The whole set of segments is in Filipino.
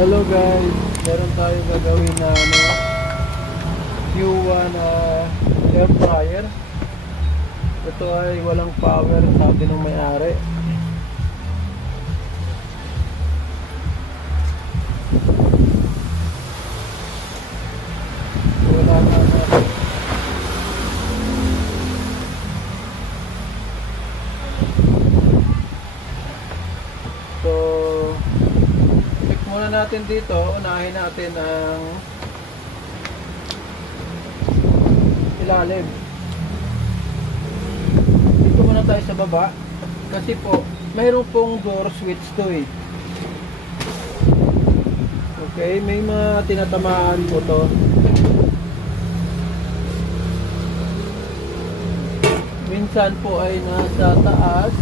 Hello guys, meron tayo gagawin na Q1 air fryer. Ito ay walang power, sabi ng may-ari. Wala na natin. So check muna natin dito. Unahin natin ang ilalim. Dito muna tayo sa baba kasi po mayroon pong door switch to eh. Okay, may mga tinatamaan po to. Minsan po ay nasa taas,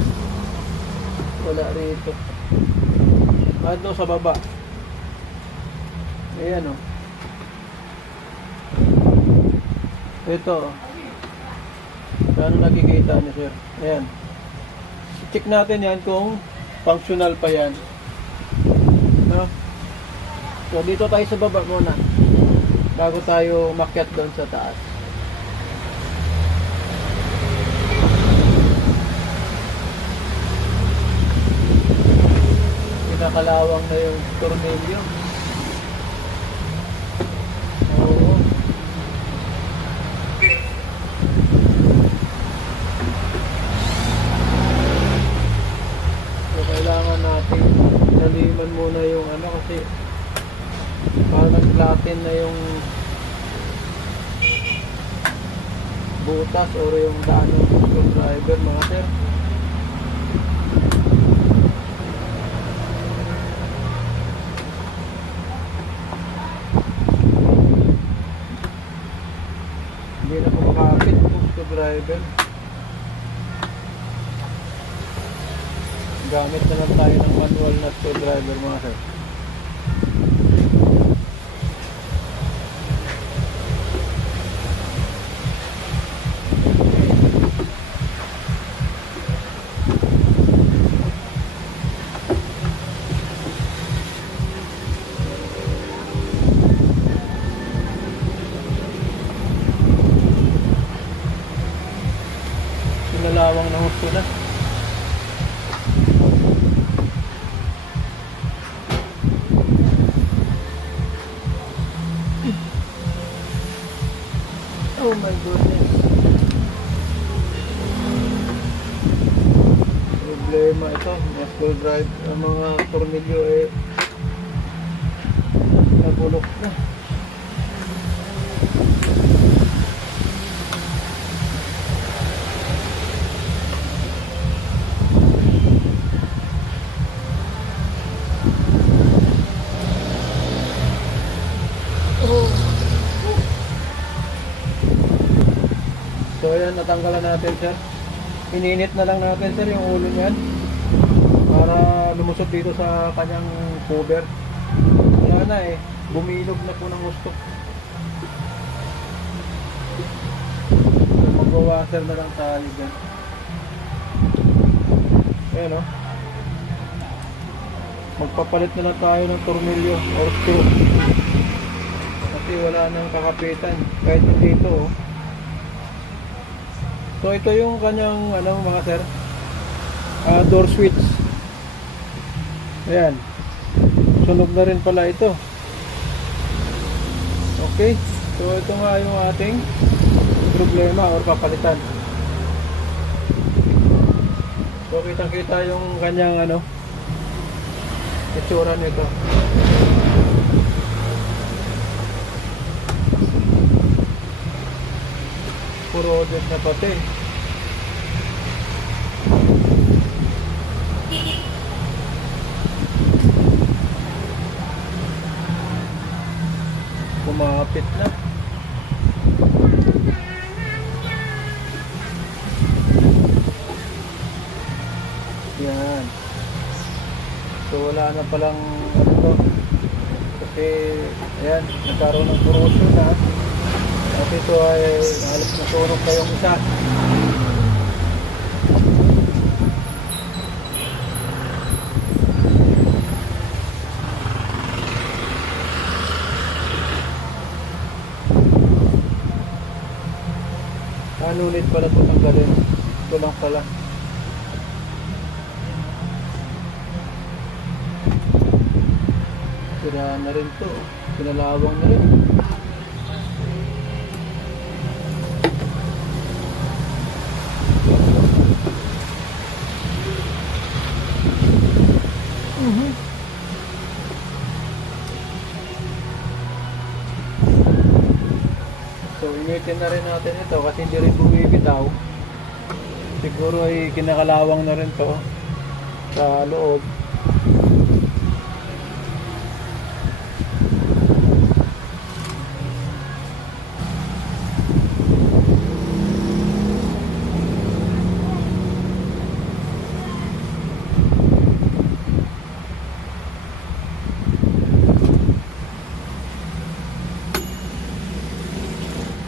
wala rito. Ito sa baba. Ayan o. Ito. Saan nakikita niyo sir? Ayan. Check natin yan kung functional pa yan. No? So dito tayo sa baba muna bago tayo makyat doon sa taas. Nakalawang na yung tornilyo. Oo. So kailangan natin naliman muna yung kasi parang nag-flatten na yung butas o yung daan ng screwdriver mga sir. Hindi na po makakapit yung screwdriver. Gamit na lang tayo ng manual na screwdriver mga sir. Sinalawang na gusto na. Oh my goodness. Problema ito. Mga screwdriver, mga tornilyo nabulok na. So ayan, natanggalan natin sir. Ininit na lang natin sir yung ulo niyan para lumusot dito sa kanyang cover. Wala na bumilog na po ng gusto. So, magwawaser na lang tayo dyan. Ayan o. Magpapalit na lang tayo ng tornilyo or screw kasi wala nang kakapitan kahit dito o. So ito yung kanyang mga sir, door switch. Ayan. Sunog na rin pala ito. Okay. So ito nga yung ating problema or papalitan. So kitang-kita yung kanyang itsura nito. Corroded na pati. Kumapit na. Yan. So wala na palang kasi ayan, nagkaroon ng corrosion na. At ito ay halos nasunog pa yung isa. no need pala ito tanggalin. Ito lang pala. Sira na rin to. Pinalawang na rin. So initin na rin natin ito kasi hindi rin bumibitaw. Siguro ay kinakalawang na rin to sa loob.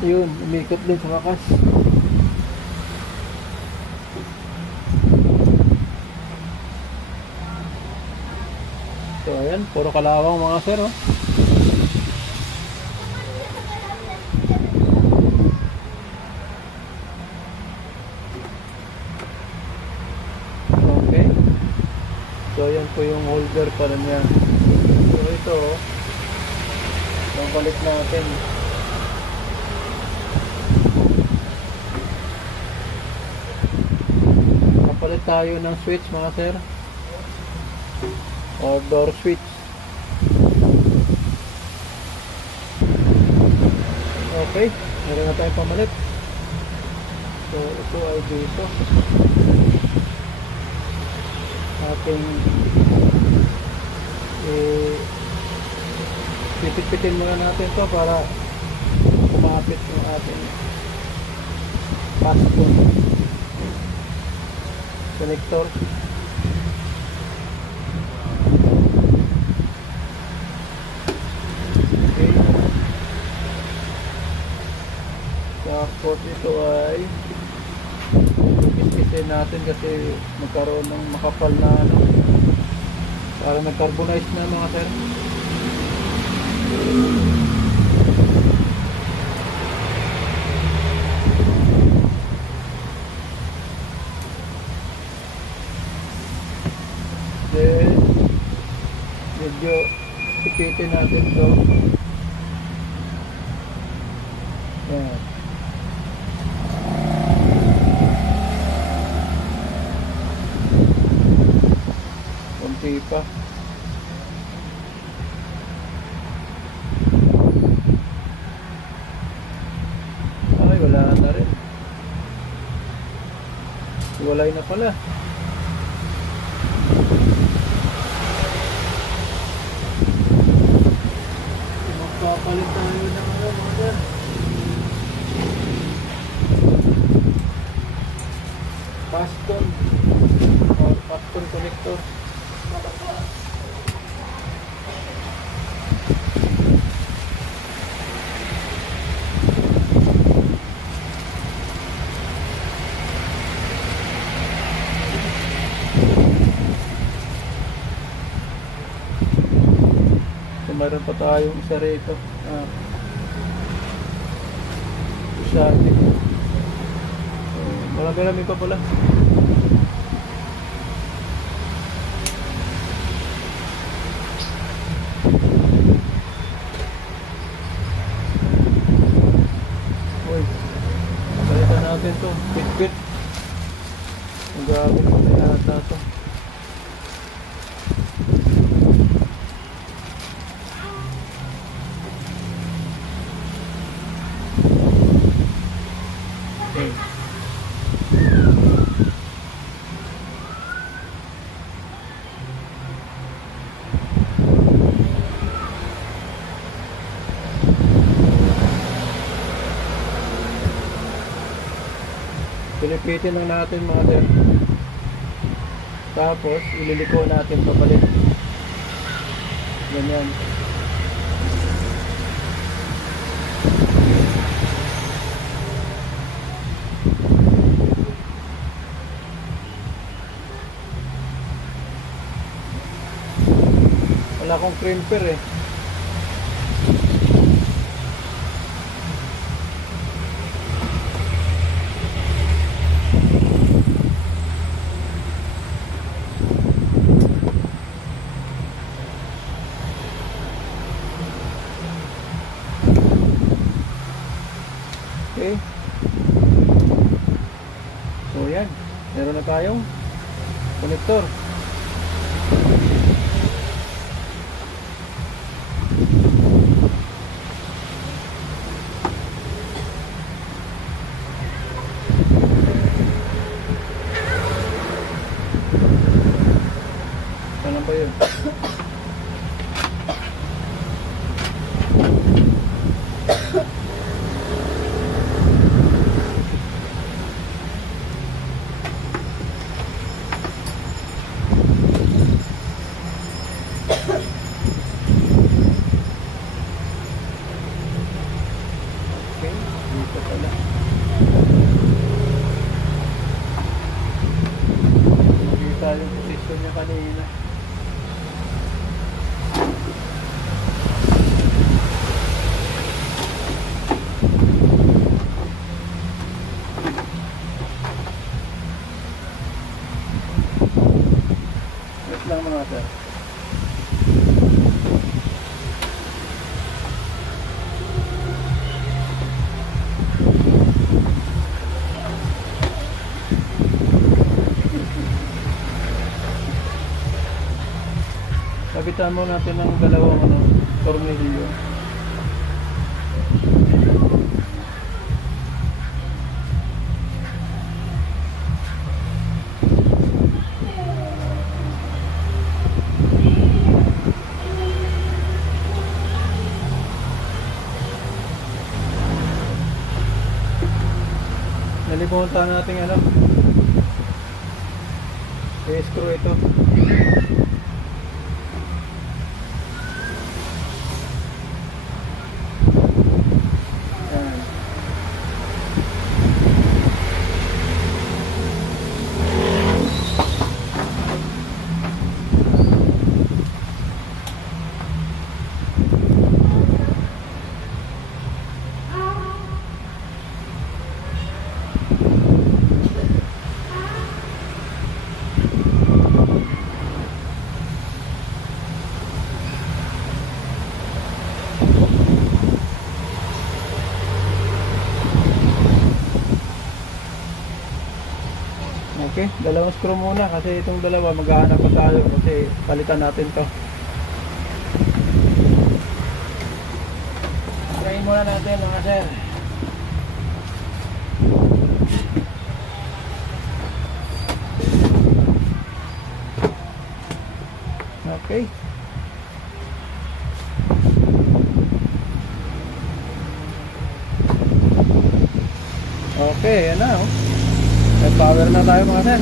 Yun, umikot din sa wakas. So ayan, puro kalawang mga sir, oh. Okay. So ayan po yung holder pala niya. So ito, oh, balik natin. Palit tayo ng switch mga sir, or door switch. Okay, meron na tayong pamalit. So ito ay dito ating pipit-pitin muna natin to para kumapit yung ating passport connector. Okay. Tapos ito ay ipitin natin kasi magkaroon ng makapal na ano, para nag-carbonize na mga sir. Then medyo ipitin natin ito. Yan. Kunti pa. Ay, wala na rin. Walay na pala. Magpapalit tayo ng mga piston or piston connector. So mayroon pa tayong isa rito. Isa dito. Marami-rami pa pala. Uy, palitan natin to. Pit-pit. Magamit ko na yata to. Okay. Pilipitin lang natin mga sir. Tapos ililiko natin pabalik. Ganyan. Wala akong crimper eh. saka yung connector. Ano ba yun? Okay, dito pala. Nakita yung position niya kanina. Wait lang mga sir. Kapitan mo natin ng dalawang tornilyo. Nalimutan natin i-screw ito. Yan. Okay, dalawang screw muna kasi itong dalawa maghahanap pa tayo kasi palitan natin to. Try muna natin mga sir. Okay. Okay, yan na may power na tayo mga sir.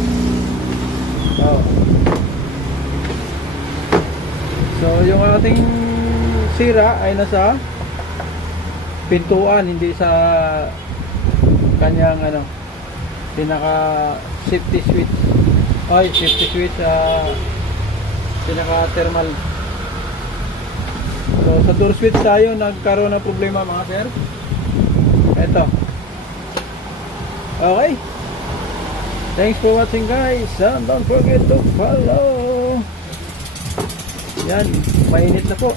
So yung ating sira ay nasa pintuan, hindi sa kanyang pinaka safety switch. Ay, safety switch pinaka thermal. So sa door switch tayo nagkaroon ng problema mga sir. Ito. Okay. Thanks for watching guys, and don't forget to follow. Yan, mainit na po.